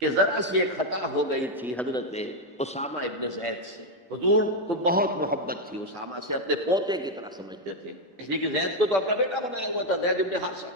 کہ ذرا سی ایک خطا ہو گئی تھی حضرت اسامہ ابن زید سے. حضور کو بہت محبت تھی اسامہ سے، اپنے پوتے کی طرح سمجھتے تھے، اس لیے کہ زید کو تو اپنا بیٹا بنایا ہوا تھا، زید ابن حارثہ.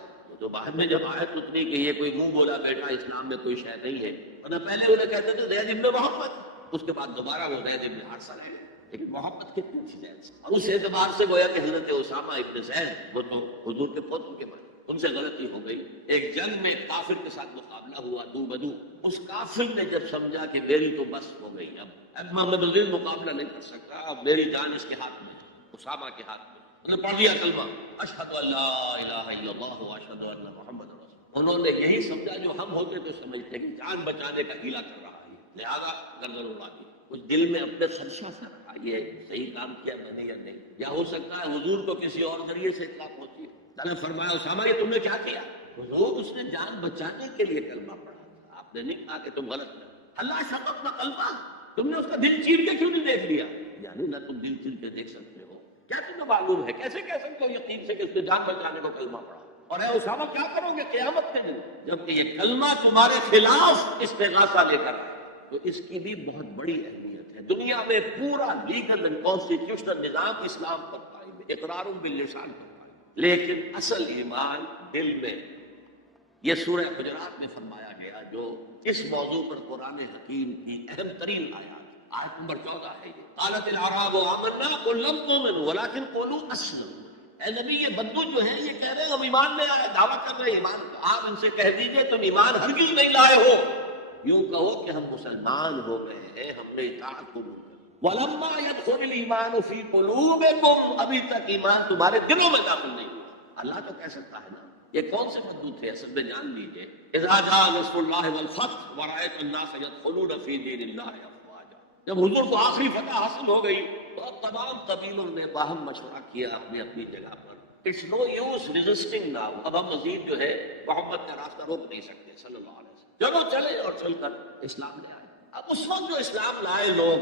تو بعد میں جب آیت اتنی کہ یہ کوئی منہ بولا بیٹا اسلام میں کوئی شے نہیں ہے، ورنہ پہلے انہیں کہتے تھے زید ابن محمد، اس کے بعد دوبارہ وہ زید ابن حارثہ رہے. لیکن محبت کتنی تھی زید سے، اور اس اعتبار سے گویا کہ حضرت اسامہ ابن زید وہ تو حضور کے پوتوں کے بارے ان سے غلطی ہو گئی. ایک جنگ میں کافر کے ساتھ مقابلہ ہوا دو بدو. اس کافر نے جب سمجھا کہ میری تو بس ہو گئی، اب محمد عزیز مقابلہ نہیں کر سکتا، اب میری جان اس کے ہاتھ میں ہے، اسامہ کے ہاتھ میں. انہوں نے پڑھ دیا کلمہ اشہد ان لا الہ الا اللہ واشہد ان محمد رسول اللہ. انہوں نے یہی سمجھا جو ہم ہوتے تو سمجھتے کہ جان بچانے کا ہیلا کر رہا ہے، لہذا گردن اڑا دی. کچھ دل میں اپنے خدشہ سے رکھا یہ صحیح کام کیا میں نے یا نہیں، یا ہو سکتا ہے حضور کو کسی اور ذریعے سے اطلاع پہنچی. نے فرمایا اسامہ یہ تم نے کیا کیا؟ حضور اس نے جان بچانے کے لیے کلمہ پڑھا، آپ نے نہیں کہا کہ تم غلط کر. اللہ شک اپنا کلمہ، تم نے اس کا دل چیر کے کیوں نہیں دیکھ لیا؟ یعنی نہ تم دل چیر کے دیکھ سکتے ہو، کیا تمہیں معلوم ہے؟ کیسے کہہ سکتے ہو یقین سے کہ اس نے جان بچانے کو کلمہ پڑھا؟ اور اے اسامہ کیا کرو گے قیامت کے دن جب کہ یہ کلمہ تمہارے خلاف استغاثہ لے کر آئے؟ تو اس کی بھی بہت بڑی اہمیت ہے. دنیا میں پورا لیگل اینڈ کانسٹیٹیوشنل نظام اسلام پر قائم ہے، اقرار باللسان پر، لیکن اصل ایمان دل میں. یہ سورہ حجرات میں فرمایا گیا جو اس موضوع پر قرآن حکیم کی اہم ترین آیت نمبر 14 ہے. یہ قالت الاعراب آمنا قل لم تؤمنوا ولكن قولوا اسلموا. اے نبی یہ بدو جو ہیں یہ کہہ رہے ہیں ہم ایمان میں آئے، دعویٰ کر رہے ہیں ایمان کا. آپ ان سے کہہ دیجئے تم ایمان ہرگز نہیں لائے ہو، یوں کہو کہ ہم مسلمان ہو گئے ہیں، ہم نے اطاعت قبول کی. وَلَمَّا يَدْخُلِ الْإِيمَانُ فِي قُلُوبِكُمْ، ابھی تک ایمان تمہارے دلوں میں داخل نہیں ہوا. اللہ تو کہہ سکتا ہے نا. یہ کون سے بدو تھے اصل میں جان لیجئے. اِذَا جَاءَ نَصْرُ اللَّهِ وَالْفَتْحُ وَرَأَيْتَ النَّاسَ يَدْخُلُونَ فِي دِينِ اللَّهِ أَفْوَاجًا. جب حضور کو آخری فتح حاصل ہو گئی تو اب تمام قبیلوں نے باہم مشورہ کیا اپنی اپنی جگہ پر. It's no use resisting now. اب ہم مزید جو ہے محمد کا راستہ روک نہیں سکتے صلی اللہ علیہ وسلم. چلو چلے اور چل کر اسلام لے آئے. اب اس وقت جو اسلام لائے لوگ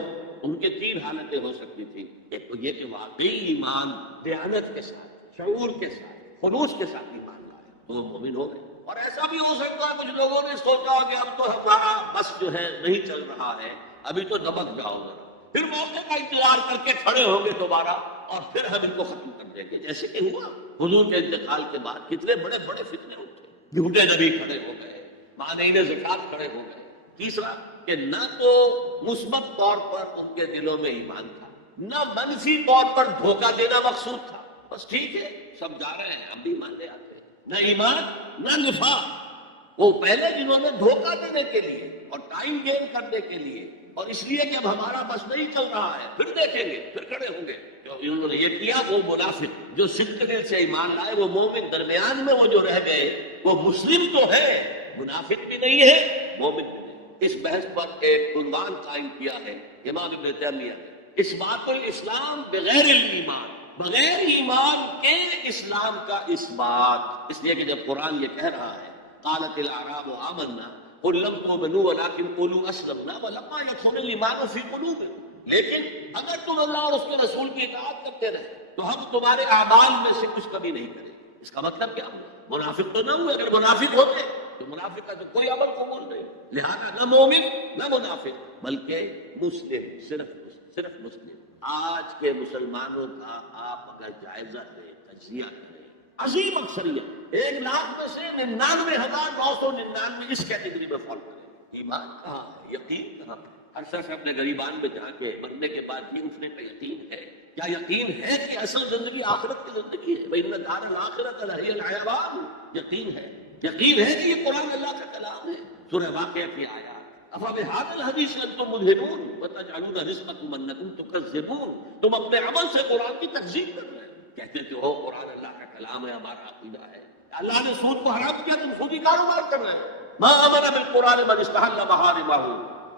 ان کے تین حالتیں ہو سکتی تھی. ایک تو یہ کہ واقعی ایمان دیانت کے ساتھ، شعور کے ساتھ، خلوص کے ساتھ ایمان لائے تو وہ مومن ہو گئے. اور ایسا بھی ہو سکتا ہے کچھ لوگوں نے سوچا کہ اب تو ہمارا بس جو ہے نہیں چل رہا ہے، ابھی تو دبک جاؤ گا، پھر موقع کا انتظار کر کے کھڑے ہوں گے دوبارہ اور پھر ہم ان کو ختم کر دیں گے. جیسے کہ ہوا حضور کے انتقال کے بعد کتنے بڑے بڑے فتنے اٹھے. جھوٹے نبی کھڑے ہو گئے، مانعین زکات کھڑے ہو گئے. تیسرا کہ نہ تو مثبت طور پر ان کے دلوں میں ایمان تھا، نہ منفی طور پر دھوکہ دینا مقصود تھا. بس ٹھیک ہے سب جا رہے ہیں ہم بھی مان لے آتے ہیں. نہ ایمان نہ نفاق. وہ پہلے جنہوں نے دھوکہ دینے کے لیے اور ٹائم گین کرنے کے لیے اور اس لیے کہ اب ہمارا بس نہیں چل رہا ہے پھر دیکھیں گے پھر کھڑے ہوں گے، جو انہوں نے یہ کیا وہ منافق. جو صدق دل سے ایمان لائے وہ مومن. درمیان میں وہ جو رہ گئے وہ مسلم تو ہے، منافق بھی نہیں ہے، مومن بھی نہیں. اس بحث پر ایک عنوان قائم کیا ہے امام ابن تیمیہ نے، اثبات الاسلام بغیر الایمان، بغیر ایمان کے اسلام کا اثبات. اس لیے کہ جب قرآن یہ کہہ رہا ہے قالت الاعراب آمنا قل لم تؤمنوا ولكن قولوا اسلمنا ولما يدخل الايمان في قلوبكم، لیکن اگر تم اللہ اور اس کے رسول کی اطاعت کرتے رہے تو ہم تمہارے اعمال میں سے کچھ کمی نہیں کریں. اس کا مطلب کیا ہوا؟ منافق تو نہ ہوئے. اگر منافق ہوتے تو منافق کا تو کوئی عمل قبول نہیں. لہذا نہ مومن نہ منافق بلکہ مسلم، صرف مسلم. آج کے مسلمانوں کا آپ اگر جائزہ لیں، تجزیہ کریں، عظیم اکثریت 1,00,000 میں سے 99,999 اس کیٹیگری میں فال کریں. ایمان کہاں ہے؟ یقین کہاں ہے؟ ہر شخص اپنے غریبان میں جا کے مرنے کے بعد یہ اٹھنے کا یقین ہے. کیا یقین ہے کہ اصل زندگی آخرت کی زندگی ہے؟ وَإِنَّ دَارَ الْآخِرَةَ لَهِيَ الْحَيَوَانُ. یقین ہے کہ یہ قرآن اللہ کا کلام ہے. سورہ واقعہ کی آیات أَفَبِهَذَا الْحَدِيثِ أَنْتُمْ مُدْهِنُونَ وَتَجْعَلُونَ رِزْقَكُمْ أَنَّكُمْ تُكَذِّبُونَ. تم اپنے عمل سے قرآن کی تکذیب کر رہے ہیں، کہتے کہ ہو قرآن اللہ کا کلام ہے، ہمارا عقیدہ ہے. اللہ نے سود کو حرام کیا، تم سودی کاروبار کر رہے ہیں. مَا آمَنَ بِالْقُرْآنِ مَنِ اسْتَحَلَّ مَحَارِمَهُ.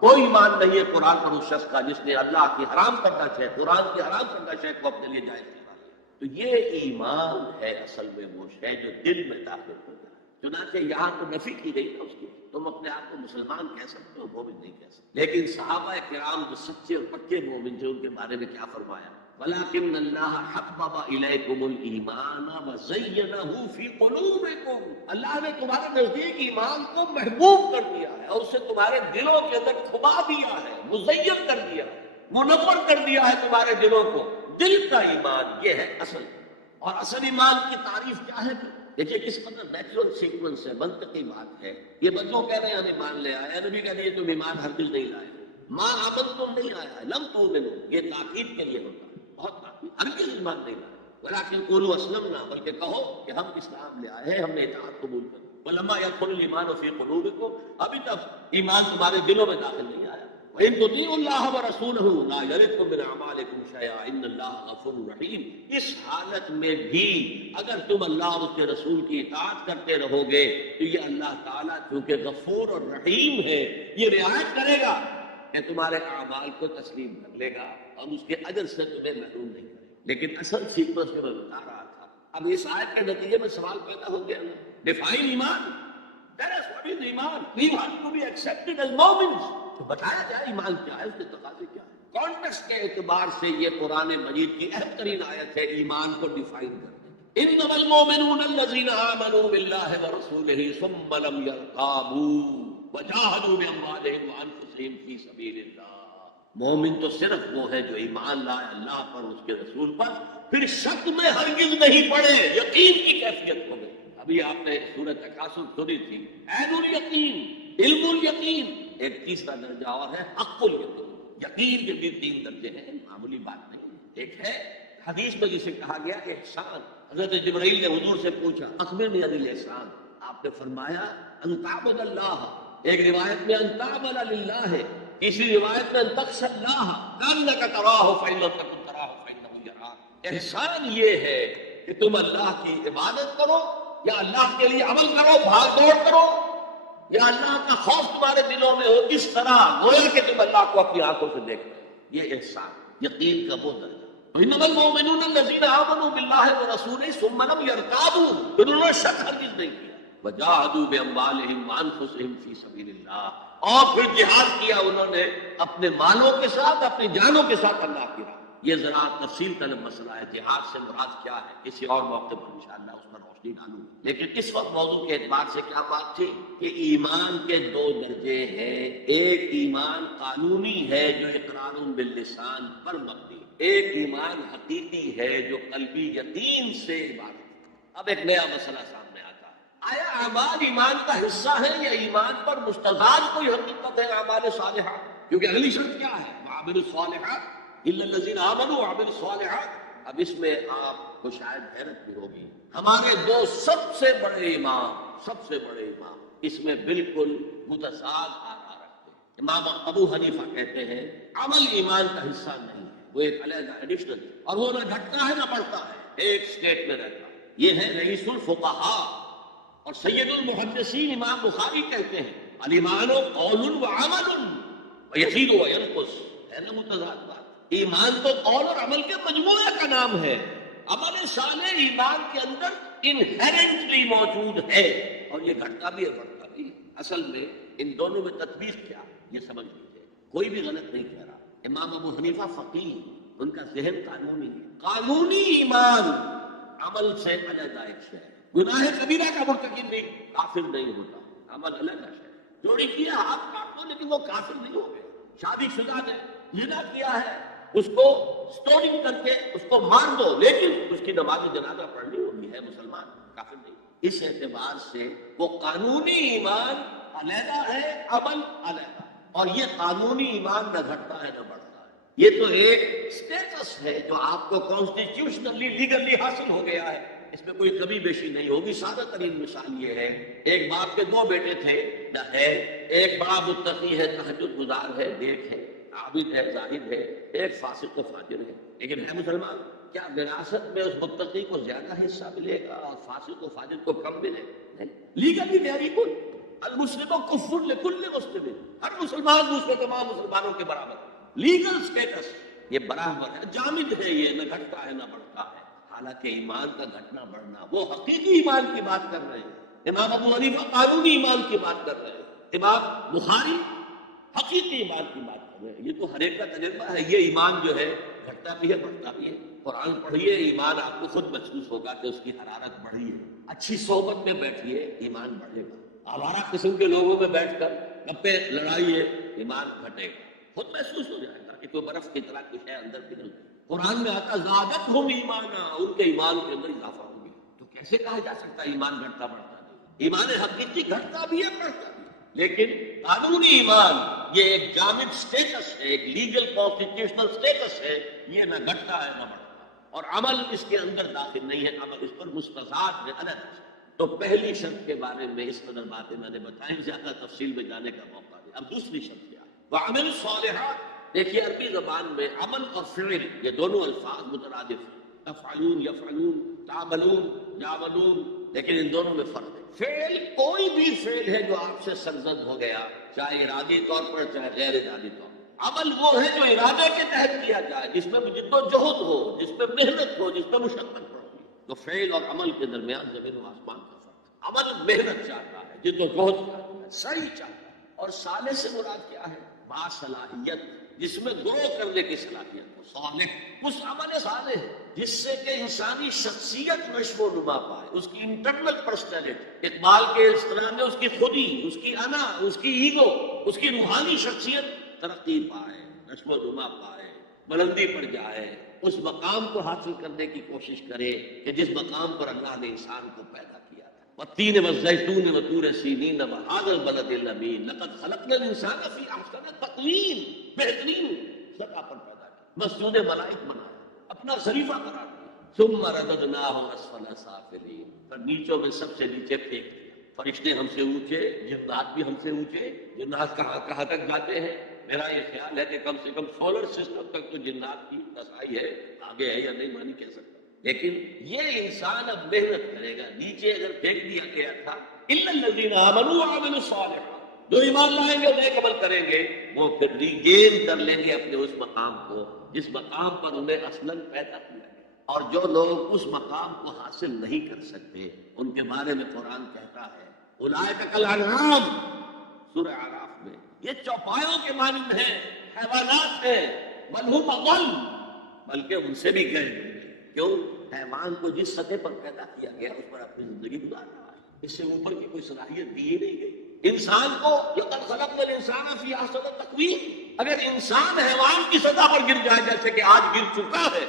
کوئی ایمان نہیں ہے قرآن پر اس شخص کا جس نے اللہ کی حرام کردہ شے، قرآن کی حرام کردہ شے کو اپنے لیے جائز کرا لیا. تو یہ ایمان ہے اصل میں وہ شے جو دل میں داخل ہوتا ہے. چنانچہ یہاں تو نفی کی گئی نا اس کی. تم اپنے آپ کو مسلمان کہہ سکتے ہو، مومن نہیں کہہ سکتے. لیکن صحابہ کرام جو سچے اور پکے مومن تھے ان کے بارے میں کیا فرمایا؟ وَلَٰكِنَّ اللَّهَ حَبَّبَ إِلَيْكُمُ الْإِيمَانَ وَزَيَّنَهُ فِي قُلُوبِكُمْ، اللہ نے تمہارے نزدیک ایمان کو محبوب کر دیا ہے اور اسے تمہارے دلوں کے اندر کھبا دیا ہے، مزین کر دیا ہے، منور کر دیا ہے تمہارے دلوں کو۔ دل کا ایمان یہ ہے اصل، اور اصل ایمان کی تعریف کیا ہے؟ دیکھیے کس قدر نیچرل سیکوینس ہے، منطقی بات ہے۔ یہ بندوں کہہ رہے ہیں ہم ایمان لے آئے، نبی کہہ رہے ہیں تم ایمان ہرگز نہیں لائے، ماں آمنتم نہیں آیا ہے، لم تؤمنوا، یہ تاکید کے لیے ہوتا ہے، بہت تاکید، ہرگز ایمان نہیں لائے۔ ولکن قولوا اسلمنا، بلکہ کہو کہ ہم اسلام لے آئے ہیں، ہم نے اطاعت قبول کر لی۔ ولما يدخل الايمان في قلوبكم، ابھی تک ایمان تمہارے دلوں میں داخل نہیں آیا۔ وَإِن تُطِيعُوا اللَّهَ وَرَسُولَهُ لَا يَلِتْكُم مِّنْ أَعْمَالِكُمْ شَيْئًا إِنَّ اللَّهَ غَفُورٌ رَحِيمٌ، اس حالت میں بھی اگر تم اللہ اور اس کے رسول کی اطاعت کرتے رہو گے تو یہ اللہ تعالیٰ چونکہ غفور اور رحیم ہے، یہ رعایت کرے گا کہ تمہارے اعمال کو تسلیم کر لے گا اور اس کے اجر سے تمہیں محروم نہیں کرے گا۔ لیکن اصل سیکوینس جو میں بتا رہا تھا، اب اس آیت کے نتیجے میں سوال پیدا ہو گیا نا، ڈیفائن ایمان، that is what is ایمان، we want to be accepted as Mormons، تو بتایا جائے ایمان کیا ہے، اس کے تقاضے کیا ہے۔ کانٹیکسٹ کے اعتبار سے یہ قرآن مجید کی اہم ترین آیت ہے ایمان کو ڈیفائن کرنے۔ انما المؤمنون الذین آمنوا باللہ ورسولہ ثم لم يرتابوا وجاہدوا باموالہم وانفسہم فی سبیل اللہ، مومن تو صرف وہ ہے جو ایمان لائے اللہ پر، اس کے رسول پر، پھر شک میں ہرگز نہیں پڑے، یقین کی کیفیت ہو گئی۔ ابھی آپ نے سورۃ تکاثر سنی تھی، عین الیقین، علم الیقین، ایک تیسرا درجہ اور ہے حق الیقین۔ یقین کے بھی 3 درجے ہیں، معمولی بات نہیں۔ ایک ہے حدیث میں جسے کہا گیا احسان، حضرت جبرائیل نے حضور سے پوچھا اخبرنی عن الاحسان، آپ نے فرمایا ان تعبد اللہ، ایک روایت میں ان تعمل للہ ہے، تیسری روایت میں ان تخشى اللہ کانک تراہ فإن لم تکن تراہ فإنہ یراک۔ احسان یہ ہے کہ تم اللہ کی عبادت کرو یا اللہ کے لیے عمل کرو، بھاگ دوڑ کرو، یا اللہ کا خوف تمہارے دلوں میں ہو، اس طرح گویا کہ تم اللہ کو اپنی آنکھوں سے دیکھ رہے، یہ احسان، یقین کا وہ درجہ۔ انما المؤمنون الذین آمنوا باللہ ورسولہ ثم لم یرتابوا، انہوں نے شک ہرگز نہیں کیا، وجاہدوا باموالہم وانفسہم فی سبیل اللہ، اور پھر جہاد کیا انہوں نے اپنے مالوں کے ساتھ، اپنی جانوں کے ساتھ اللہ کی راہ۔ یہ ذرا تفصیل طلب مسئلہ ہے، جہاد سے مراد کیا ہے، کسی اور موقع پر انشاءاللہ اس پر روشنی ڈالوں گا۔ لیکن اس وقت موضوع کے اعتبار سے کیا بات تھی کہ ایمان کے 2 درجے ہیں، ایک ایمان قانونی ہے جو اقرار باللسان پر مبنی، ایک ایمان حقیقی ہے جو قلبی یقین سے عبارت ہے۔ اب ایک نیا مسئلہ سامنے آتا ہے، آیا اعمال ایمان کا حصہ ہے یا ایمان پر مستزاد کوئی حقیقت ہے اعمال صالحہ؟ کیونکہ اگلی شرط کیا ہے، وعملوا الصالحات الا الذین آمنوا وعملوا الصالحات۔ اب اس میں آپ کو شاید حیرت بھی ہوگی، ہمارے 2 سب سے بڑے امام اس میں بالکل متضاد آرا رکھتے ہیں۔ امام ابو حنیفہ کہتے ہیں عمل ایمان کا حصہ نہیں ہے، وہ ایک علیحدہ ایڈیشنل، اور وہ نہ گھٹتا ہے نہ بڑھتا ہے، ایک سٹیٹ میں رہتا ہے۔ یہ ہے رئیس الفقہاء اور سید المحدثین امام بخاری کہتے ہیں الایمان قول وعمل ویزید وینقص، ہے نا متضاد بات۔ ایمان تو قول اور عمل کے مجموعے کا نام ہے، عمل صالح ایمان کے اندر انہیرنٹلی موجود ہے، اور یہ گھٹتا بھی ہے بڑھتا بھی۔ اصل میں ان دونوں میں تطبیق کیا، یہ سمجھ لیجیے، کوئی بھی غلط نہیں کہہ رہا۔ امام ابو حنیفہ فقیہ، ان کا ذہن قانونی ہے، قانونی ایمان عمل سے علیحدہ ایک شے ہے۔ گناہ کبیرہ کا مرتکب بھی کافر نہیں ہوتا، عمل علیحدہ شے۔ چوری کیا ہاتھ کاٹ دو لیکن وہ کافر نہیں ہو گیا۔ شادی شدہ نے زنا کیا ہے، اس کو سٹوننگ کر کے اس کو مار دو، لیکن اس کی نماز جنازہ پڑھنی ہوگی، ہے مسلمان، کافر نہیں۔ اس اعتبار سے وہ قانونی ایمان علیحدہ ہے، عمل علیحدہ، اور یہ قانونی ایمان نہ گھٹتا ہے نہ بڑھتا ہے۔ یہ تو ایک سٹیٹس ہے جو آپ کو کانسٹیٹیوشنلی لیگلی حاصل ہو گیا ہے، اس میں کوئی کمی بیشی نہیں ہوگی۔ سادہ ترین مثال یہ ہے، ایک باپ کے 2 بیٹے تھے، نہ ہے، ایک بڑا متقی ہے، تہجد گزار ہے، نیک ہے، عابد ہے، زاہد ہے، ایک فاسق و فاجر ہے، لیکن ہے مسلمان۔ کیا وراثت میں اس متقی کو زیادہ حصہ ملے گا اور فاسق و فاجر کو کم ملے گا؟ لیگلی ویری گڈ، المسلم کفر لکل مسلم، ہر مسلمان دوسرے تمام مسلمانوں کے برابر، لیگل سٹیٹس یہ برابر ہے، جامد ہے، یہ نہ گھٹتا ہے نہ بڑھتا ہے۔ حالانکہ ایمان کا گھٹنا بڑھنا، وہ حقیقی ایمان کی بات کر رہے ہیں، امام ابو حنیفہ قانونی ایمان کی بات کر رہے ہیں، امام بخاری حقیقی ایمان کی بات کر رہے ہیں۔ یہ تو ہر ایک کا تجربہ ہے، یہ ایمان جو ہے گھٹتا بھی ہے بڑھتا بھی ہے۔ قرآن پڑھیے، ایمان آپ کو خود محسوس ہوگا کہ اس کی حرارت بڑھی ہے۔ اچھی صحبت میں بیٹھیے، ایمان بڑھے گا۔ آوارہ قسم کے لوگوں میں بیٹھ کر گپے لڑائیے، ایمان گھٹے گا۔ خود محسوس ہو جائے گا کہ کوئی برف کی طرح کچھ ہے اندر پگھل۔ قرآن میں آتا زادتہم ایمانا، ان کے ایمان کے اندر اضافہ ہو گیا۔ تو کیسے کہا جا سکتا ہے ایمان گھٹتا بڑھتا نہیں؟ ایمان حقیقی گھٹتا بھی ہے بڑھتا بھی ہے، لیکن قانونی ایمان یہ ایک جامد سٹیٹس ہے، ایک لیگل کانسٹیٹیوشنل سٹیٹس ہے، یہ نہ گھٹتا ہے نہ بڑھتا ہے، اور عمل اس کے اندر داخل نہیں ہے، عمل اس پر مستضاد ہے، الگ ہے۔ تو پہلی شرط کے بارے میں اس قدر باتیں میں نے بتائیں، زیادہ تفصیل میں جانے کا موقع نہیں۔ اب دوسری شرط کیا ہے؟ وَعَمِلُ الصَّالِحَاتِ۔ دیکھیے عربی زبان میں عمل اور فعل یہ دونوں الفاظ مترادف ہیں، تفعلون یفعلون، تعملون یعملون، لیکن ان دونوں میں فرق ہے۔ فعل کوئی بھی فعل ہے جو آپ سے سرزد ہو گیا، چاہے ارادی طور پر چاہے غیر ارادی طور پر۔ عمل وہ ہے جو ارادے کے تحت کیا جائے، جس میں جد و جہد ہو، جس میں محنت ہو، جس میں مشقت ہو۔ تو فعل اور عمل کے درمیان زمین و آسمان کا فرق ہے۔ عمل محنت چاہتا ہے، جد و جہد چاہتا ہے، سعی چاہتا ہے، اور صالح سے مراد کیا ہے؟ باصلاحیت، جس میں گرو کرنے کی صلاحیت ہو۔ صالح اس عمل صالح ہے جس سے کہ انسانی شخصیت نشو و نما پائے، اس کی انٹرنل پرسنالٹی۔ اقبال کے اصطلاح میں اس کی خودی، اس کی انا، اس کی ایگو، اس کی روحانی شخصیت ترقی پائے، نشو و نما پائے، بلندی پر جائے، اس مقام کو حاصل کرنے کی کوشش کرے کہ جس مقام پر اللہ نے انسان کو پیدا کیا تھا۔ والتین والزیتون وطور سینین وہذا البلد الامین لقد خلقنا الانسان فی احسن تقویم، بہترین سطح پر پیدا کیا، مسجود ملائک بنایا، اپنا ظریفہ قرار دیا۔ ثم رددناہ اسفل سافلین، پھر نیچوں میں سب سے نیچے پھینک دیا۔ فرشتے ہم سے اونچے، جنات بھی ہم سے اونچے، جنات کہاں کہاں تک جاتے ہیں؟ میرا یہ خیال ہے کہ کم سے کم سولر سسٹم تک تو جنات کی رسائی ہے، آگے ہے یا نہیں میں نہیں کہہ سکتا، لیکن یہ انسان اب محنت کرے گا۔ نیچے اگر پھینک دیا گیا تھا الا الذین آمنوا وعملوا الصالحات، جو ایمان لائیں گے نیک عمل کریں گے، وہ پھر ریگین کر لیں گے اپنے اس مقام کو جس مقام پر انہیں اصلاً پیدا کیا گیا۔ اور جو لوگ اس مقام کو حاصل نہیں کر سکتے ان کے بارے میں قرآن کہتا ہے اولئک کالانعام، سورہ اعراف میں، یہ چوپایوں کے مانند ہیں، حیوانات ہیں، بل ہم اضل، بلکہ ان سے بھی گئے ہوئے۔ کیوں؟ حیوان کو جس سطح پر پیدا کیا گیا اس پر اپنی زندگی گزار رہا ہے، اس سے اوپر کی کوئی صلاحیت دی ہی نہیں گئی۔ انسان کو لقد خلقنا الانسان فی احسن تقویم، اگر انسان حیوان کی سطح پر گر جائے جیسے کہ آج گر چکا ہے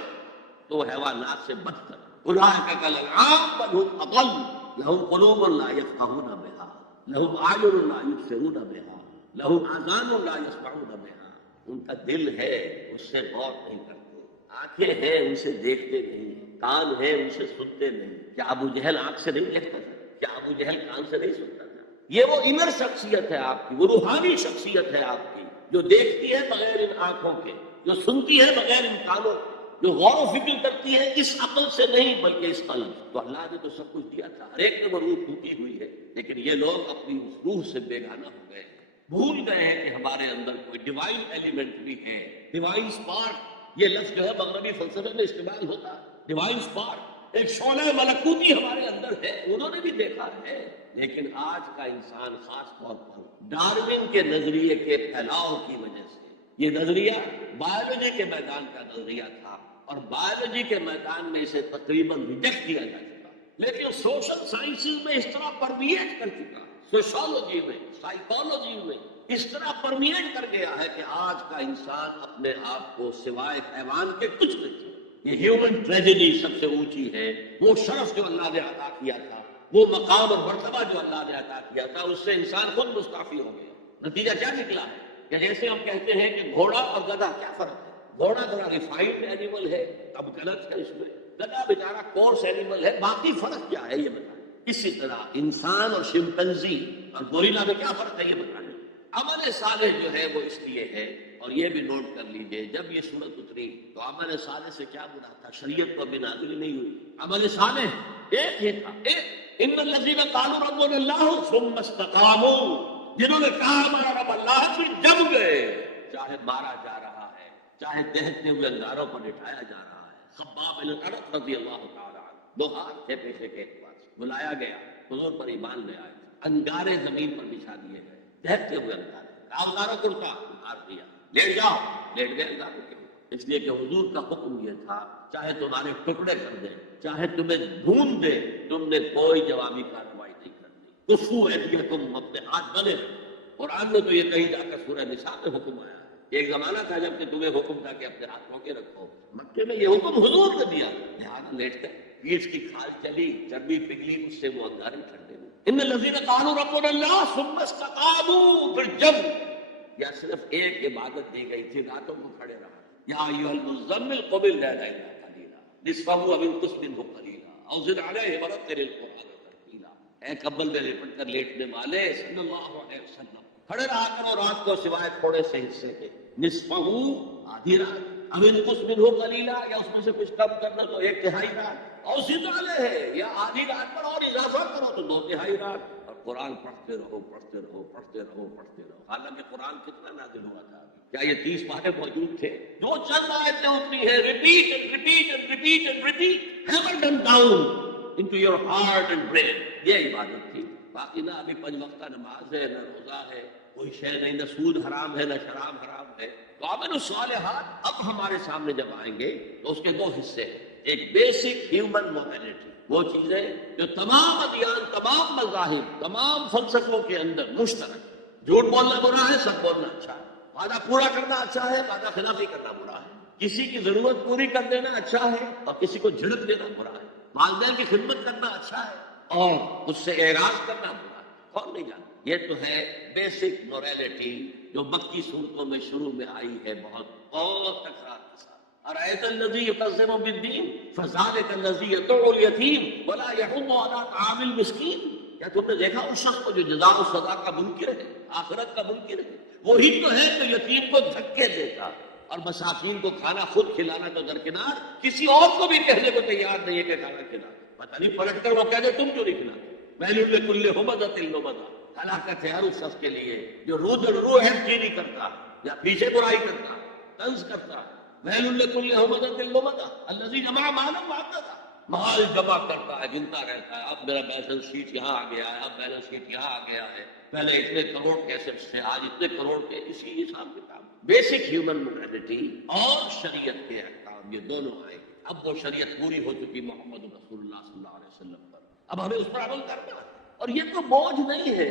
تو وہ حیوانات سے بدتر۔ اولئک کالانعام بل ہم اضل، لہم قلوب لا یفقہون بہا، لہم اعین لا یبصرون بہا، لہم آذان لا یسمعون بہا۔ ان کا دل ہے اس سے غور نہیں کرتے، آنکھیں ہیں ان سے دیکھتے نہیں، کان ہیں ان سے سنتے نہیں۔ کیا ابو جہل آنکھ سے نہیں دیکھتا تھا؟ کیا ابو جہل کان سے نہیں سنتا تھا؟ یہ وہ انر شخصیت ہے آپ کی، وہ روحانی شخصیت ہے آپ کی، جو دیکھتی ہے بغیر ان آنکھوں کے، جو سنتی ہے بغیر ان کانوں کے، جو غور و فکر کرتی ہے اس عقل سے نہیں بلکہ اس قلب۔ تو اللہ نے تو سب کچھ دیا تھا، ہر ایک نے وہ روح ٹوٹی ہوئی ہے، لیکن یہ لوگ اپنی اس روح سے بیگانہ ہو گئے، بھول گئے ہیں کہ ہمارے اندر کوئی ڈیوائن ایلیمنٹ بھی ہے، ڈیوائن سپارک۔ یہ لفظ جو ہے مغربی فلسفے میں استعمال ہوتا ہے، ڈیوائن سپارک، ایک شعلہ ملکوتی ہمارے اندر ہے، انہوں نے بھی دیکھا ہے۔ لیکن آج کا انسان خاص طور پر ڈارون کے نظریے کے پھیلاؤ کی وجہ سے، یہ نظریہ بایولوجی کے میدان کا نظریہ تھا اور بایولوجی کے میدان میں اسے تقریباً ریجیکٹ کیا جا چکا، لیکن سوشل سائنسز میں اس طرح پرمیٹ کر چکا، سوشولوجی میں، سائیکالوجی میں اس طرح پرمیٹ کر گیا ہے کہ آج کا انسان اپنے آپ کو سوائے حیوان کے کچھ نہیں ہے۔ یہ ہیومن ٹریجڈی سب سے اونچی ہے، وہ شرف جو اللہ نے عطا کیا تھا، وہ مقام اور مرتبہ جو اللہ نے عطا کیا تھا، اس سے انسان خود مستعفی ہو گیا۔ نتیجہ کیا نکلا ہے کہ جیسے ہم کہتے ہیں کہ گھوڑا اور گدھا، کیا فرق ہے؟ گھوڑا ذرا ریفائنڈ اینیمل ہے، اب غلط ہے اس میں، گدھا بیچارہ کورس اینیمل ہے، باقی فرق کیا ہے یہ بتائیں۔ اسی طرح انسان اور شمپنزی اور گوریلا میں کیا فرق ہے یہ بتائیں۔ عمل صالح جو ہے وہ اس لیے ہے، اور یہ بھی نوٹ کر لیجئے، جب یہ سورت اتری تو عمل صالح سے کیا مراد تھا؟ شریعت تو ابھی نازل نہیں ہوئی، عمل صالح ایک ہی تھا، ایک ان الذین قالوا ربنا اللہ ثم استقاموا، جنہوں نے کہا ہمارا رب اللہ ہے، پھر جم گئے، چاہے مارا جا رہا ہے، چاہے دہتے ہوئے انگاروں پر لٹایا جا رہا ہے۔ خباب بن الارت رضی اللہ تعالی عنہ، دو ہاتھ تھے پیشے کے اعتبار سے، بلایا گیا، حضور پر ایمان لے آئے، انگارے زمین پر بچھا دیے گئے، دہتے ہوئے انگارے، انگاروں کو اتار دیا، لیٹ جاؤ، لیٹ گئے انگاروں کے، اس لیے کہ حضور کا حکم یہ تھا چاہے تمہارے ٹکڑے کر دیں، چاہے تمہیں ڈھونڈ دے، تم نے کوئی جوابی کارروائی نہیں کرنی۔ کفو ایدیکم، اپنے ہاتھ بنے۔ قرآن میں تو یہ کہیں جا کر سورہ نساء میں حکم آیا ہے۔ ایک زمانہ تھا جب کہ تمہیں حکم تھا کہ اپنے ہاتھ روکے رکھو، مکے میں یہ حکم حضور نے دیا، لہٰذا لیٹ کر پیٹ کی کھال چلی، چربی پگھلی، اس سے وہ انگارے ٹھنڈے ہوئے۔ ان الذین قالوا ربنا اللہ ثم استقاموا، پھر جب یا صرف ایک عبادت دی گئی تھی، راتوں کو کھڑے رہا، یا ایھا المزمل قم الليل الا قلیلا نصفہ او انقص منہ قلیلا او زد علیہ ورتل القرآن ترتیلا۔ اے کمبل میں لپٹ کر لیٹنے والے صلی اللہ علیہ وسلم، کھڑے رہا کرو رات کو سوائے تھوڑے سے حصے کے، نصفہ آدھی رات، اب انقص منہ قلیلا، یا اس میں سے کچھ کم کرنا تو ایک تہائی رات، اور زد علیہ، یا آدھی رات پر اور اضافہ کرو تو 2/3 رات، اور قرآن پڑھتے رہو پڑھتے رہو پڑھتے رہو پڑھتے رہو۔ حالانکہ قرآن کتنا نازل ہوا تھا؟ کیا یہ 30 پارے موجود تھے؟ جو چند آیتیں اتنی ہے، repeat and repeat and repeat and repeat, hammer them down into your heart and brain, یہ عبادت تھی۔ باقی نہ ابھی 5 وقتہ نماز ہے، نہ روزہ ہے، کوئی شے نہیں، نہ سود حرام ہے، نہ شراب حرام ہے۔ تو عمل الصالحات اب ہمارے سامنے جب آئیں گے تو اس کے 2 حصے ہیں۔ ایک بیسک ہیومن موبلٹی، وہ چیزیں جو تمام ادیان، تمام مذاہب، تمام فلسفوں کے اندر مشترک۔ جھوٹ بولنا برا ہے، سب بولنا اچھا ہے۔ وعدہ پورا کرنا اچھا ہے، وعدہ خلافی کرنا برا ہے۔ کسی کی ضرورت پوری کر دینا اچھا ہے اور کسی کو جھڑک دینا برا ہے۔ والدین کی خدمت کرنا اچھا ہے اور اس سے اعراض کرنا برا ہے۔ کون نہیں جانتا؟ یہ تو ہے بیسک موریلٹی جو مکی صورتوں میں شروع میں آئی ہے، بہت تکرار کے ساتھ۔ أرأيت الذي يكذب بالدين فذلك الذي يدعو اليتيم ولا يحض على طعام المسكين۔ کیا تم نے دیکھا اس شخص کو جو جزا و سزا کا منکر ہے، آخرت کا منکر ہے؟ وہی تو ہے جو یتیم کو دھکے دیتا اور مساکین کو کھانا خود کھلانا تو درکنار، کسی اور کو بھی کہنے کو تیار نہیں ہے کہ کھانا کھلا۔ پتہ نہیں پلٹ کر وہ کہہ دے تم کیوں نہیں کھلاتے۔ ویل لکل ہمزۃ لمزہ، ہلاکت ہے ہر اس شخص کے لیے جو روح ہے چینی کرتا یا پیچھے برائی کرتا، طنز کرتا۔ ویل لکل ہمزۃ لمزہ الذی جمع مالا وعددہ، مال جمع کرتا ہے، گنتا رہتا ہے، اب میرا بیلنس شیٹ یہاں آ گیا ہے، اب بیلنس شیٹ یہاں آ گیا ہے، پہلے اتنے کروڑ کیسے سے آج اتنے کروڑ کے، اسی حساب کتاب۔ بیسک ہیومن موریلٹی اور شریعت کے احکام، یہ دونوں آئے گے۔ اب وہ شریعت پوری ہو چکی محمد رسول اللہ صلی اللہ علیہ وسلم پر، اب ہمیں اس پر عمل کرنا ہے۔ اور یہ تو بوجھ نہیں ہے،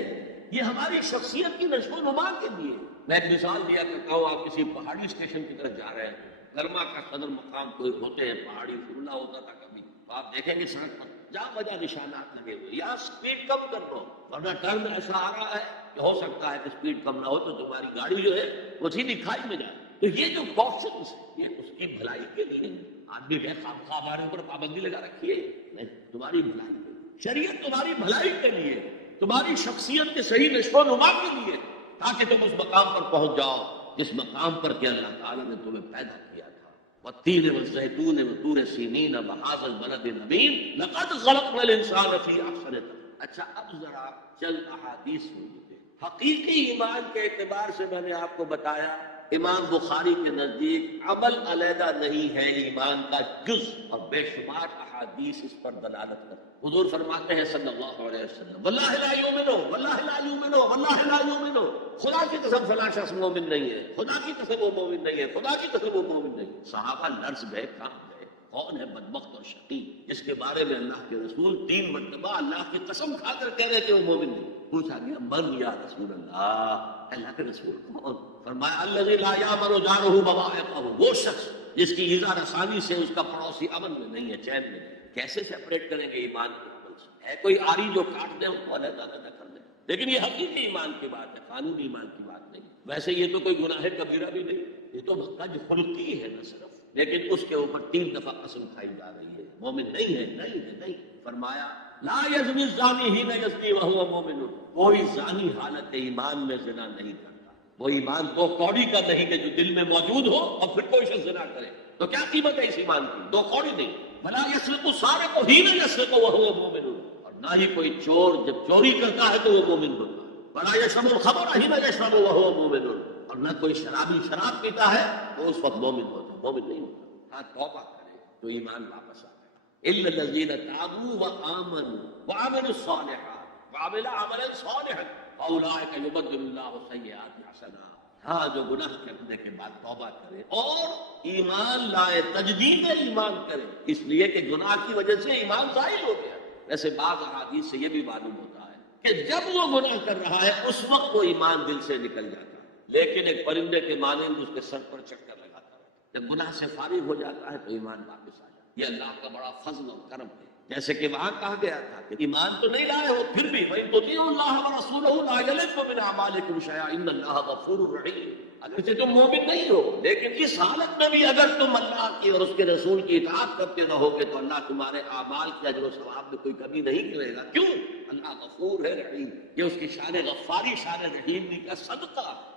یہ ہماری شخصیت کی نشو و نما کے لیے۔ میں ایک مثال دیا کرتا ہوں، آپ کسی پہاڑی اسٹیشن کی طرف جا رہے ہیں، گرما کا صدر مقام کوئی ہوتے ہیں پہاڑی، شملہ ہوتا تھا کبھی، تو آپ دیکھیں گے سڑک پر جا بجا نشانات لگے ہوئے، یہاں سپیڈ کم کر دو، ورنہ ٹرن ایسا آ رہا ہے کہ ہو سکتا ہے کہ سپیڈ کم نہ ہو تو تمہاری گاڑی جو ہے وہ سیدھی کھائی میں جائے۔ تو یہ جو کوششنز یہ اس کی بھلائی کے لیے، آدمی کے خواہ ہمارے اوپر پابندی لگا رکھی ہے، نہیں، تمہاری بھلائی کے لیے، شریعت تمہاری بھلائی کے لیے، تمہاری شخصیت کے صحیح نشو و نما کے لیے، تاکہ تم اس مقام پر پہنچ جاؤ جس مقام پر کہ اللہ تعالیٰ نے تمہیں پیدا کیا تھا۔ والتین والزیتون وطور سینین وہذا البلد الامین لقد خلقنا الانسان فی احسن تقویم۔ اچھا اب ذرا چند احادیث سنیے۔ حقیقی ایمان کے اعتبار سے میں نے آپ کو بتایا، امام بخاری کے نزدیک عمل علیحدہ نہیں ہے ایمان کا جز، اور بے شمار احادیث اس پر دلالت کرتے ہیں۔ حضور فرماتے ہیں صلی اللہ علیہ وسلم، واللہ لا یؤمنو واللہ لا یؤمنو واللہ لا یؤمنو، خدا کی قسم فلاں شخص مومن نہیں ہے، خدا کی قسم وہ مومن نہیں ہے، خدا کی قسم وہ مومن نہیں ہے۔ صحابہ لرز گئے، کہاں گئے؟ کون ہے بدبخت اور شقی جس کے بارے میں اللہ کے رسول 3 مرتبہ اللہ کی قسم کھا کر کہہ رہے کہ وہ مومن نہیں؟ پوچھا گیا من یا رسول اللہ، اللہ کے رسول کون؟ فرمایا الذی لا یامر جارہ بوائقہ، وہ شخص جس کی ایذا رسانی سے اس کا پڑوسی امن میں نہیں ہے، چین میں نہیں۔ کیسے سیپریٹ کریں گے ایمان کے عمل سے؟ ہے کوئی آری جو کاٹ دے اس کو علیحدہ نہ کر دے، لیکن یہ حقیقی ایمان کی بات ہے، قانونی ایمان کی بات نہیں۔ ویسے یہ تو کوئی گناہ کبیرہ بھی نہیں، یہ تو حج خلقی ہے نہ صرف، لیکن اس کے اوپر 3 دفعہ قسم کھائی جا رہی ہے، مومن نہیں ہے، نہیں ہے، نہیں۔ فرمایا لا یزنی الزانی حین یزنی وہو مومن، کوئی زانی حالت ایمان میں زنا نہیں کرتا۔ وہ ایمان 2 کوڑی کا نہیں کہ جو دل میں موجود ہو اور پھر کوئی شخص زنا کرے، تو کیا قیمت ہے اس ایمان کی؟ 2 کوڑی نہیں۔ ولا یسرق السارق حین یسرق وہو مومن، اور نہ ہی کوئی چور جب چوری کرتا ہے تو وہ مومن ہوتا ہے۔ ولا یشرب الخمر حین یشرب وہو مومن، اور نہ کوئی شرابی شراب پیتا ہے تو اس وقت مومن ہوتا ہے، مومن نہیں ہوتا۔ ہاں توبہ کرے تو ایمان واپس آ جائے۔ الا الذین تابوا وآمنوا وعملوا الصالحات وعملوا عملا صالحا فاولئک یبدل اللہ سیئات حسنات۔ ہاں جو گناہ کرنے کے بعد توبہ کرے اور ایمان لائے، تجدید ایمان کرے، اس لیے کہ گناہ کی وجہ سے ایمان زائل ہو گیا۔ ویسے بعض احادیث سے یہ بھی معلوم ہوتا ہے کہ جب وہ گناہ کر رہا ہے اس وقت وہ ایمان دل سے نکل جاتا ہے، لیکن ایک پرندے کے مانند اس کے سر پر چکر لگاتا ہے۔ جب گناہ سے فارغ ہو جاتا ہے تو ایمان واپس آ جاتا ہے۔ یہ اللہ کا بڑا فضل اور کرم ہے۔ جیسے کہ وہاں کہا گیا تھا کہ ایمان تو نہیں لائے ہو، پھر بھی وَإِن تُطِيعُوا اللَّهَ وَرَسُولَهُ لَا يَلِتْكُم مِّنْ أَعْمَالِكُمْ شَيْئًا إِنَّ اللَّهَ غَفُورٌ رَّحِيمٌ۔ اگرچہ تم مومن نہیں ہو لیکن اس حالت میں بھی اگر تم اللہ کی اور اس کے رسول کی اطاعت کرتے رہو گے تو اللہ تمہارے اعمال کے اجر و ثواب میں کوئی کمی نہیں کرے گا۔ کیوں؟ اللہ غفور ہے، رحیم۔ یہ اس کی شان غفاری، شان رحیمی کا صدقہ